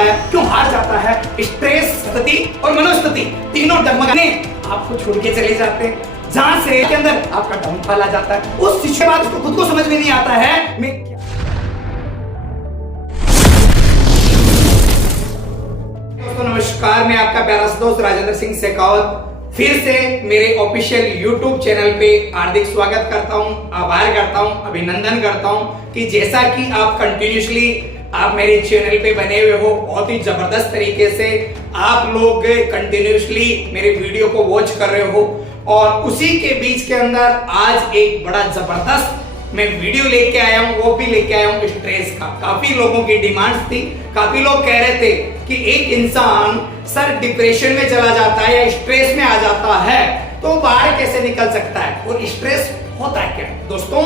है, क्यों हार जाता है, स्ट्रेस, स्थिति और मनोस्थिति तीनों डगमगाने आपको छोड़ के चले जाते हैं, जहां से के अंदर आपका डाउनफॉल आ जाता है। उस चीज के बाद उसको खुद को समझ में नहीं आता है मैं क्या। दोस्तों नमस्कार, मैं आपका प्यारा दोस्त राजेंद्र सिंह शेखावत फिर से मेरे ऑफिशियल YouTube चैनल पे हार्दिक स्वागत करता हूं, आभार करता हूं, अभिनंदन करता हूं कि जैसा कि आप कंटिन्यूसली आप मेरे चैनल पे बने हुए हो, बहुत ही जबरदस्त तरीके से आप लोग कंटिन्यूसली मेरे वीडियो को वॉच कर रहे हो। और उसी के बीच के अंदर आज एक बड़ा जबरदस्त मैं वीडियो लेके आया हूं, वो भी लेके आया हूं स्ट्रेस का। काफी लोगों की डिमांड्स थी, काफी लोग कह रहे थे कि एक इंसान सर डिप्रेशन में चला जाता है या स्ट्रेस में आ जाता है तो बाहर कैसे निकल सकता है और स्ट्रेस होता है क्या। दोस्तों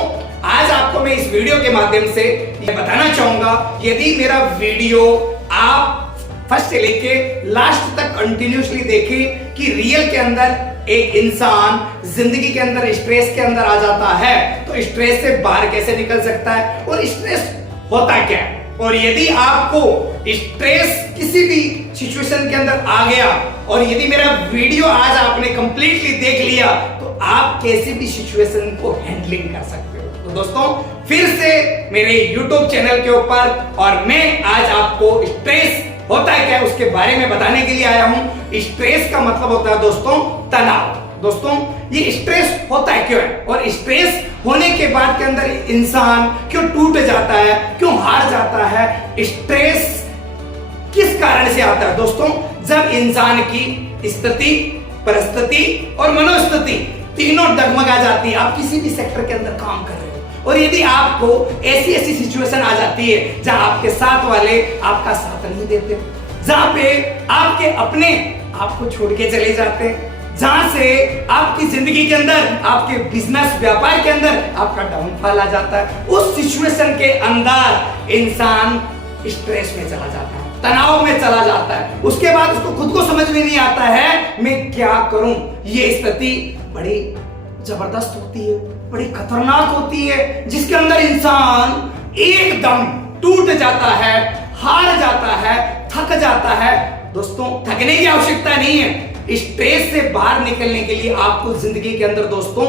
आज आपको मैं इस वीडियो के माध्यम से ये बताना चाहूंगा, यदि मेरा वीडियो आप फर्स्ट से लेके लास्ट तक कंटिन्यूसली देखें कि रियल के अंदर एक इंसान जिंदगी के अंदर स्ट्रेस के अंदर आ जाता है तो स्ट्रेस से बाहर कैसे निकल सकता है और स्ट्रेस होता क्या है। और यदि आपको स्ट्रेस किसी भी सिचुएशन के अंदर आ गया और यदि मेरा वीडियो आज आपने कंप्लीटली देख लिया तो आप कैसे भी सिचुएशन को हैंडलिंग कर सकते हो। तो दोस्तों फिर से मेरे YouTube चैनल के ऊपर और मैं आज आपको स्ट्रेस होता है क्या उसके बारे में बताने के लिए आया हूं। स्ट्रेस का मतलब होता है दोस्तों तनाव। दोस्तों ये स्ट्रेस होता है क्यों है और स्ट्रेस होने के बाद के अंदर इंसान क्यों टूट जाता है, क्यों हार जाता है, स्ट्रेस किस कारण से आता है। दोस्तों जब इंसान की स्थिति, परिस्थिति और मनोस्थिति तीनों डगमगा जाती है, आप किसी भी सेक्टर के अंदर काम कर रहे हो और यदि आपको ऐसी सिचुएशन आ जाती है जहां आपके साथ वाले आपका साथ नहीं देते, जहां पे आपके अपने आपको छोड़ के चले जाते हैं, जहां से आपकी जिंदगी के अंदर, आपके बिजनेस व्यापार के अंदर आपका डाउनफॉल आ जाता है, उस सिचुएशन के अंदर इंसान स्ट्रेस में चला जाता है, तनाव में चला जाता है। उसके बाद उसको खुद को समझ में नहीं आता है मैं क्या करूं। ये स्थिति बड़ी जबरदस्त होती है, बड़ी खतरनाक होती है, जिसके अंदर इंसान एकदम टूट जाता है, हार जाता है, थक जाता है। दोस्तों थकने की आवश्यकता नहीं है, स्ट्रेस से बाहर निकलने के लिए आपको जिंदगी के अंदर दोस्तों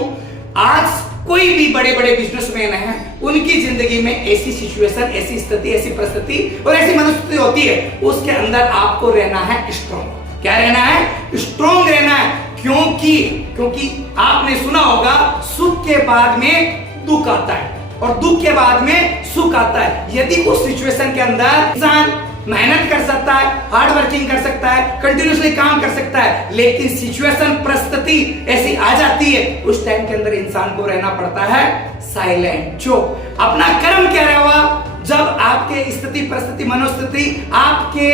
आज कोई भी बड़े बड़े बिजनेसमैन हैं, उनकी जिंदगी में ऐसी सिचुएशन, ऐसी स्थिति, ऐसी परिस्थिति और ऐसी मनोस्थिति होती है, उसके अंदर आपको रहना है स्ट्रॉन्ग। क्या रहना है? स्ट्रॉन्ग रहना है। क्योंकि आपने सुना होगा सुख के बाद में दुख आता है और दुख के बाद में सुख आता है। यदि उस सिचुएशन के अंदर इंसान मेहनत कर सकता है, हार्ड वर्किंग कर सकता है, कंटिन्यूसली काम कर सकता है, लेकिन सिचुएशन, परिस्थिति ऐसी आ जाती है, उस टाइम के अंदर इंसान को रहना पड़ता है साइलेंट, चुप। अपना कर्म क्या रहेगा जब आपके स्थिति, परिस्थिति, मनोस्थिति आपके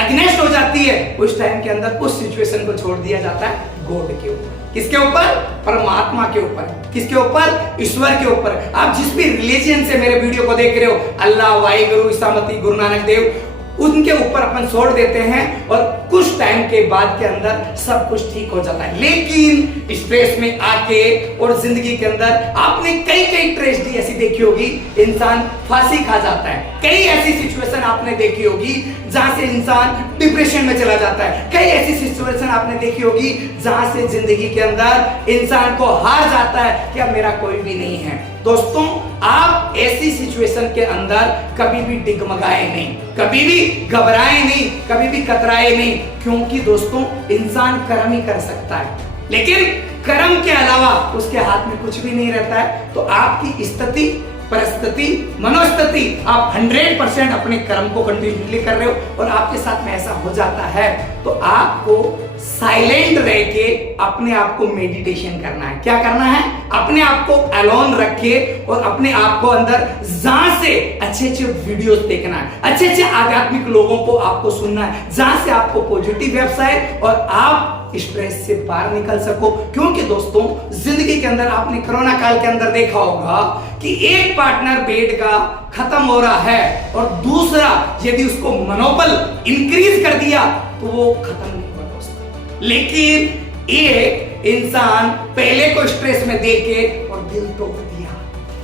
अगेंस्ट हो जाती है, उस टाइम के अंदर उस सिचुएशन को छोड़ दिया जाता है गॉड के ऊपर। किसके ऊपर? परमात्मा के ऊपर। किसके ऊपर? ईश्वर के ऊपर। आप जिस भी रिलीजन से मेरे वीडियो को देख रहे हो, अल्लाह, वाहिगुरु, ईसा मसीह, गुरु नानक देव, उनके ऊपर अपन छोड़ देते हैं और कुछ टाइम के बाद के अंदर सब कुछ ठीक हो जाता है। लेकिन स्ट्रेस में आके और जिंदगी के अंदर आपने कई ट्रेजेडी ऐसी देखी होगी, इंसान फांसी खा जाता है। कई ऐसी सिचुएशन आपने देखी होगी जहां से इंसान डिप्रेशन में चला जाता है। कई ऐसी सिचुएशन आपने देखी होगी जहां से जिंदगी के अंदर इंसान को हार जाता है कि अब मेरा कोई भी नहीं है। दोस्तों आप ऐसी सिचुएशन के अंदर कभी भी डिगमगाए नहीं, कभी भी घबराए नहीं, कभी भी कतराए नहीं, क्योंकि दोस्तों इंसान कर्म ही कर सकता है, लेकिन कर्म के अलावा उसके हाथ में कुछ भी नहीं रहता है। तो आपकी स्थिति, परिस्थिति, मनोस्थिति, आप 100% अपने कर्म को कंटिन्यूसली कर रहे हो और आपके साथ में ऐसा हो जाता है तो आपको साइलेंट रह के अपने आप को मेडिटेशन करना है। क्या करना है? अपने आप को अलोन रखे और अपने आप को अंदर जहां से अच्छे वीडियोस देखना है, अच्छे आध्यात्मिक लोगों को आपको सुनना है, जहां से आपको पॉजिटिव वेब्स आए और आप स्ट्रेस से बाहर निकल सको। क्योंकि दोस्तों जिंदगी के अंदर आपने कोरोना काल के अंदर देखा होगा कि एक पार्टनर बेड का खत्म हो रहा है और दूसरा यदि उसको मनोबल इंक्रीज कर दिया तो वो खत्म नहीं हुआ दोस्तों। लेकिन एक इंसान पहले को स्ट्रेस में देके और दिल तोड़ दिया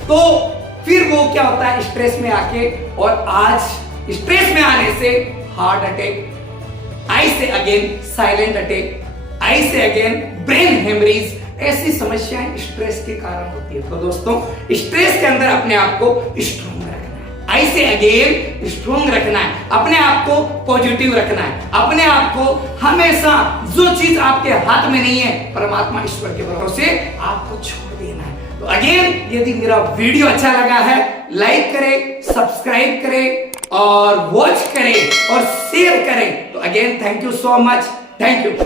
तो फिर वो क्या होता है, स्ट्रेस में आके, और आज स्ट्रेस में आने से हार्ट अटैक, आई से अगेन साइलेंट अटैक, आई से अगेन ब्रेन हेमरेज, ऐसी समस्याएं स्ट्रेस के कारण होती है। तो दोस्तों स्ट्रेस के अंदर अपने आप को स्ट्रॉन्ग रखना है, आई से अगेन स्ट्रॉन्ग रखना है, अपने आप को पॉजिटिव रखना है, अपने आप को हमेशा जो चीज आपके हाथ में नहीं है परमात्मा ईश्वर के भरोसे आपको छोड़ देना है। तो अगेन यदि मेरा वीडियो अच्छा लगा है लाइक करें, सब्सक्राइब करें और वॉच करें और शेयर करें। तो again thank you so much, thank you.